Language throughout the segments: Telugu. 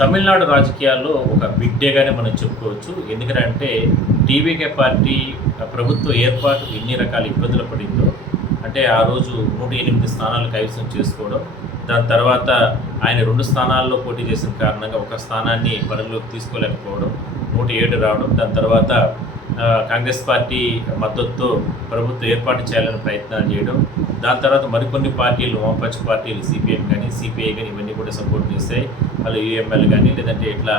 తమిళనాడు రాజకీయాల్లో ఒక బిగ్ డేగానే మనం చెప్పుకోవచ్చు. ఎందుకంటే టీవీకే పార్టీ ప్రభుత్వ ఏర్పాటు ఎన్ని రకాల ఇబ్బందులు పడిందో, అంటే ఆ రోజు 108 స్థానాలు కైవసం చేసుకోవడం, దాని తర్వాత ఆయన 2 స్థానాల్లో పోటీ చేసిన కారణంగా ఒక స్థానాన్ని పరిగణలోకి తీసుకోలేకపోవడం, 107 రావడం, దాని తర్వాత కాంగ్రెస్ పార్టీ మద్దతుతో ప్రభుత్వం ఏర్పాటు చేయాలని ప్రయత్నాలు చేయడం, దాని తర్వాత మరికొన్ని పార్టీలు వామపక్ష పార్టీలు సిపిఎం కానీ సిపిఐ కానీ ఇవన్నీ కూడా సపోర్ట్ చేస్తాయి. వాళ్ళు యూఎంఎల్ కానీ లేదంటే ఇట్లా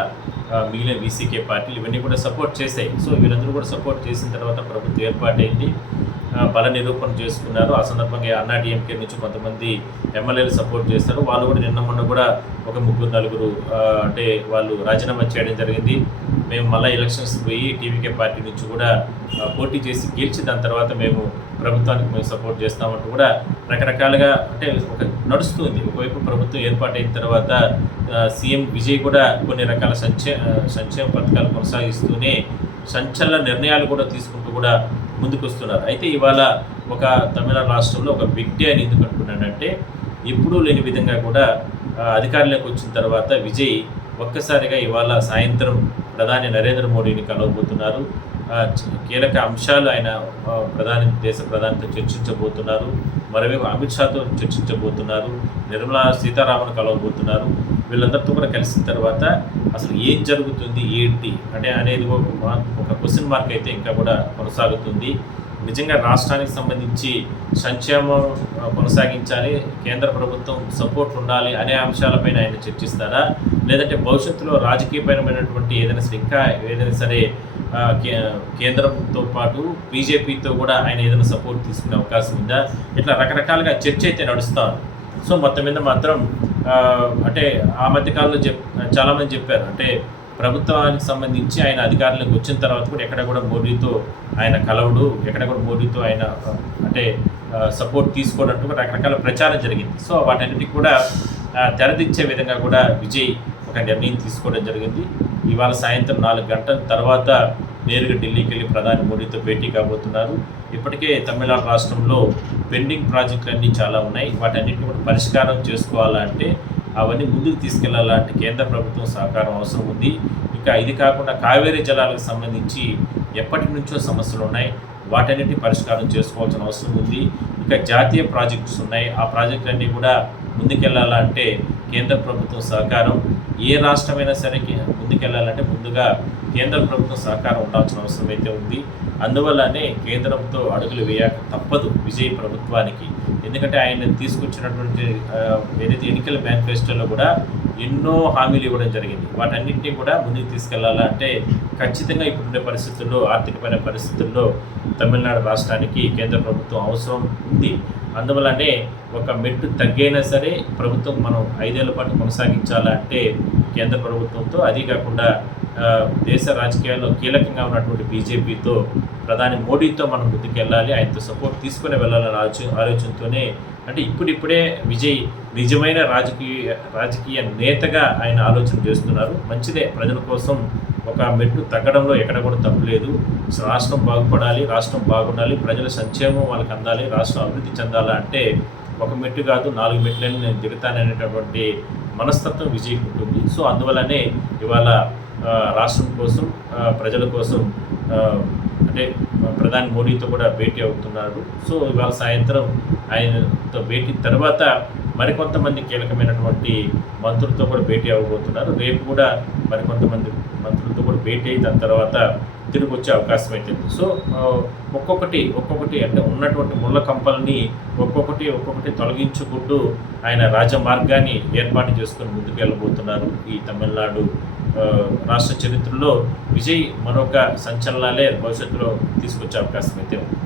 మిగిలిన వీసీకే పార్టీలు ఇవన్నీ కూడా సపోర్ట్ చేశాయి. సో వీళ్ళందరూ కూడా సపోర్ట్ చేసిన తర్వాత ప్రభుత్వం ఏర్పాటైంది, బల నిరూపణ చేసుకున్నారు. ఆ సందర్భంగా అన్నా డిఎంకే నుంచి కొంతమంది ఎమ్మెల్యేలు సపోర్ట్ చేస్తారు. వాళ్ళు కూడా నిన్న మొన్న కూడా ఒక 3-4 అంటే వాళ్ళు రాజీనామా చేయడం జరిగింది. మేము మళ్ళీ ఎలక్షన్స్ పోయి టీవీకే పార్టీ నుంచి కూడా పోటీ చేసి గెలిచి దాని తర్వాత మేము ప్రభుత్వానికి మేము సపోర్ట్ చేస్తామంటూ కూడా రకరకాలుగా అంటే ఒక నడుస్తుంది. ఒకవైపు ప్రభుత్వం ఏర్పాటైన తర్వాత సీఎం విజయ్ కూడా కొన్ని రకాల సంక్షేమ పథకాలు కొనసాగిస్తూనే సంచలన నిర్ణయాలు కూడా తీసుకుంటూ కూడా ముందుకు వస్తున్నారు. అయితే ఇవాళ ఒక తమిళనాడు రాష్ట్రంలో ఒక బిగ్ డే అని ఎందుకు అనుకున్నానంటే, ఎప్పుడూ లేని విధంగా కూడా అధికారంలోకి వచ్చిన తర్వాత విజయ్ ఒక్కసారిగా ఇవాళ సాయంత్రం ప్రధాని నరేంద్ర మోడీని కలవబోతున్నారు. కీలక అంశాలు ఆయన దేశ ప్రధానితో చర్చించబోతున్నారు. మరోవైపు అమిత్ షాతో చర్చించబోతున్నారు. నిర్మలా సీతారామన్ కలవబోతున్నారు. వీళ్ళందరితో కూడా కలిసిన తర్వాత అసలు ఏం జరుగుతుంది ఏంటి అంటే అనేది ఒక క్వశ్చన్ మార్క్ అయితే ఇంకా కూడా కొనసాగుతుంది. నిజంగా రాష్ట్రానికి సంబంధించి సంక్షేమం కొనసాగించాలి, కేంద్ర ప్రభుత్వం సపోర్ట్ ఉండాలి అనే అంశాలపైన ఆయన చర్చిస్తారా, లేదంటే భవిష్యత్తులో రాజకీయపరమైనటువంటి ఏదైనా సరే కేంద్రంతో పాటు బీజేపీతో కూడా ఆయన ఏదైనా సపోర్ట్ తీసుకునే అవకాశం ఉందా, ఇట్లా రకరకాలుగా చర్చ అయితే నడుస్తారు. సో మొత్తం మీద మాత్రం అంటే ఆ మధ్యకాలంలో చాలామంది చెప్పారు, అంటే ప్రభుత్వానికి సంబంధించి ఆయన అధికారంలోకి వచ్చిన తర్వాత కూడా ఎక్కడ కూడా మోడీతో ఆయన కలవడు, ఎక్కడ కూడా మోడీతో ఆయన అంటే సపోర్ట్ తీసుకోవడంటూ రకరకాల ప్రచారం జరిగింది. సో వాటన్నిటికీ కూడా తెరదించే విధంగా కూడా విజయ్ ఒక నిర్ణయం తీసుకోవడం జరిగింది. ఇవాళ సాయంత్రం 4 గంటల తర్వాత నేరుగా ఢిల్లీకి వెళ్ళి ప్రధాని మోడీతో భేటీ కాబోతున్నారు. ఇప్పటికే తమిళనాడు రాష్ట్రంలో పెండింగ్ ప్రాజెక్టులన్నీ చాలా ఉన్నాయి. వాటన్నిటిని కూడా పరిష్కారం చేసుకోవాలంటే అవన్నీ ముందుకు తీసుకెళ్లాలంటే కేంద్ర ప్రభుత్వం సహకారం అవసరం ఉంది. ఇంకా ఇది కాకుండా కావేరీ జలాలకు సంబంధించి ఎప్పటి నుంచో సమస్యలు ఉన్నాయి, వాటన్నిటిని పరిష్కారం చేసుకోవాల్సిన అవసరం ఉంది. ఇంకా జాతీయ ప్రాజెక్ట్స్ ఉన్నాయి, ఆ ప్రాజెక్టులన్నీ కూడా ముందుకెళ్లాలంటే కేంద్ర ప్రభుత్వం సహకారం, ఏ రాష్ట్రమైనా సరే ముందుకెళ్లాలంటే ముందుగా కేంద్ర ప్రభుత్వం సహకారం ఉండాల్సిన అవసరం అయితే ఉంది. అందువల్లనే కేంద్రంతో అడుగులు వేయక తప్పదు విజయ్ ప్రభుత్వానికి. ఎందుకంటే ఆయన తీసుకొచ్చినటువంటి ఏదైతే ఎన్నికల మేనిఫెస్టోలో కూడా ఎన్నో హామీలు ఇవ్వడం జరిగింది. వాటన్నింటినీ కూడా ముందుకు తీసుకెళ్లాలంటే ఖచ్చితంగా ఇప్పుడుండే పరిస్థితుల్లో, ఆర్థికపరమైన పరిస్థితుల్లో తమిళనాడు రాష్ట్రానికి కేంద్ర ప్రభుత్వం అవసరం ఉంది. అందువల్లనే ఒక మెట్టు తగ్గైనా సరే ప్రభుత్వం మనం 5 ఏళ్ల పాటు కొనసాగించాలంటే కేంద్ర ప్రభుత్వంతో, అదీ కాకుండా దేశ రాజకీయాల్లో కీలకంగా ఉన్నటువంటి బీజేపీతో, ప్రధాని మోడీతో మనం ముందుకెళ్ళాలి, ఆయనతో సపోర్ట్ తీసుకుని వెళ్ళాలనే ఆలోచనతోనే అంటే ఇప్పుడిప్పుడే విజయ్ నిజమైన రాజకీయ నేతగా ఆయన ఆలోచన చేస్తున్నారు. మంచిదే, ప్రజల కోసం ఒక మెట్టు తగ్గడంలో ఎక్కడ కూడా తప్పులేదు. రాష్ట్రం బాగుపడాలి, రాష్ట్రం బాగుండాలి, ప్రజల సంక్షేమం వాళ్ళకి అందాలి, రాష్ట్రం అభివృద్ధి చెందాలా అంటే ఒక మెట్టు కాదు 4 మెట్లని నేను దిగుతాననేటటువంటి మనస్తత్వం విజయ్కి ఉంటుంది. సో అందువల్లనే ఇవాళ రాష్ట్రం కోసం, ప్రజల కోసం అంటే ప్రధాని మోడీతో కూడా భేటీ అవుతున్నారు. సో ఇవాళ సాయంత్రం ఆయనతో భేటీ తర్వాత మరికొంతమంది కీలకమైనటువంటి మంత్రులతో కూడా భేటీ అవ్వబోతున్నారు. రేపు కూడా మరికొంతమంది మంత్రులతో కూడా భేటీ అయిన దాని తర్వాత తిరిగి వచ్చే అవకాశం అయితే ఉంది. సో ఒక్కొక్కటి అంటే ఉన్నటువంటి ముళ్ళ కంపల్ని ఒక్కొక్కటి తొలగించుకుంటూ ఆయన రాజమార్గాన్ని ఏర్పాటు చేసుకొని ముందుకు వెళ్ళబోతున్నారు. ఈ తమిళనాడు రాష్ట్ర చరిత్రలో విజయ్ మరొక సంచలనాలే భవిష్యత్తులో తీసుకొచ్చే అవకాశం అయితే ఉంది.